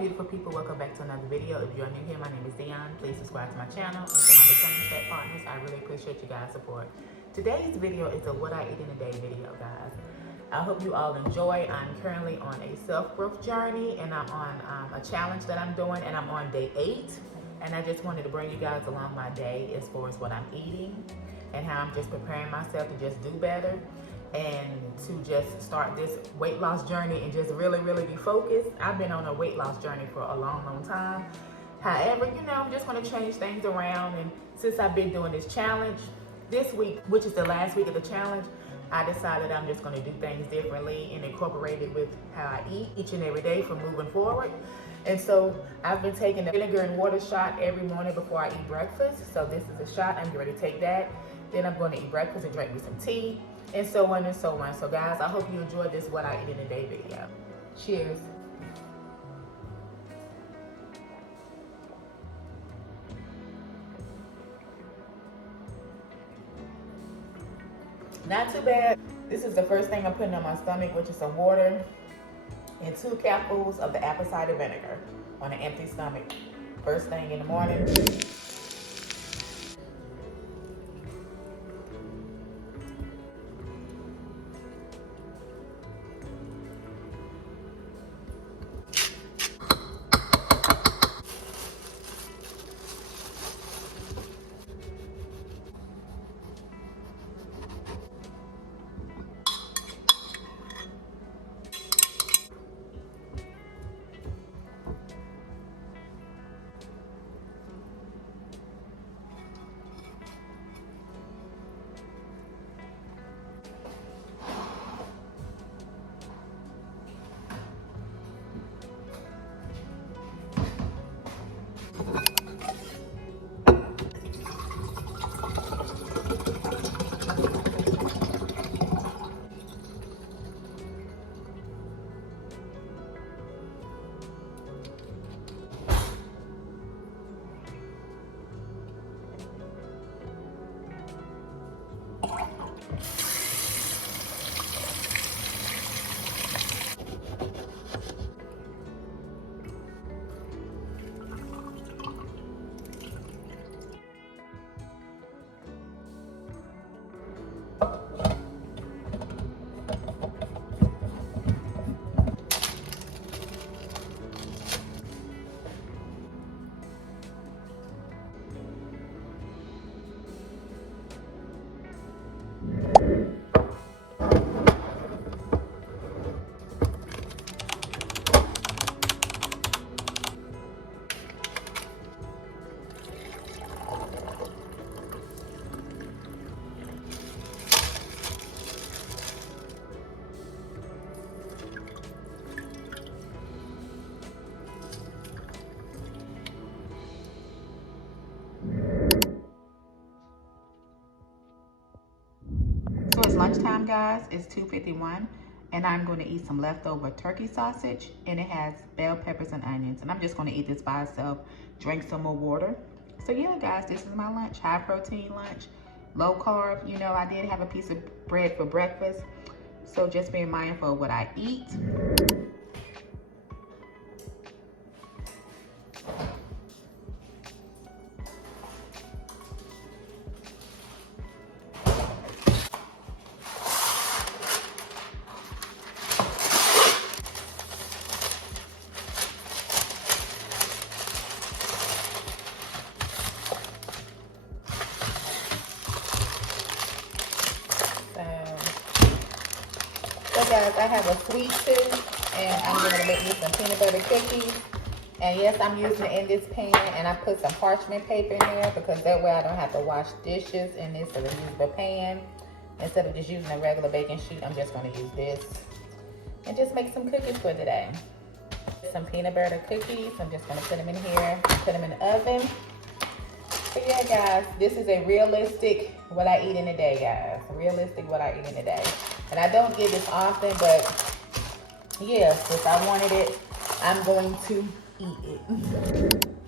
beautiful people, welcome back to another video. If you're new here, my name is Dionne. Please subscribe to my channel. And to my returning set partners, I really appreciate you guys' support. Today's video is a what I eat in a day video, guys. I hope you all enjoy. I'm currently on a self-growth journey, and I'm on a challenge that I'm doing, and I'm on day 8. And I just wanted to bring you guys along my day as far as what I'm eating and how I'm just preparing myself to just do better and to just start this weight loss journey and just really be focused. I've been on a weight loss journey for a long time. However, you know, I'm just going to change things around, and since I've been doing this challenge this week, which is the last week of the challenge, I decided I'm just going to do things differently and incorporate it with how I eat each and every day from moving forward. And so I've been taking the vinegar and water shot every morning before I eat breakfast. So this is a shot. I'm ready to take that. Then I'm going to eat breakfast and drink me some tea, and so on and so on. So guys, I hope you enjoyed this what I eat in a day video. Cheers. Not too bad. This is the first thing I'm putting on my stomach, which is some water and 2 capfuls of the apple cider vinegar on an empty stomach. First thing in the morning. So it's lunchtime, guys. It's 2:51, and I'm going to eat some leftover turkey sausage, and it has bell peppers and onions, and I'm just going to eat this by itself, drink some more water. So yeah, guys, this is my lunch. High protein lunch, low carb. You know, I did have a piece of bread for breakfast, so just being mindful of what I eat. So guys, I have a sweet tooth, and I'm going to make me some peanut butter cookies. And yes, I'm using it in this pan, and I put some parchment paper in there because that way I don't have to wash dishes in this reusable pan. Instead of just using a regular baking sheet, I'm just going to use this and just make some cookies for today. Some peanut butter cookies. I'm just going to put them in here, put them in the oven. So yeah, guys, this is a realistic what I eat in a day, guys. Realistic what I eat in a day. And I don't get this often, but yeah, since I wanted it, I'm going to eat it.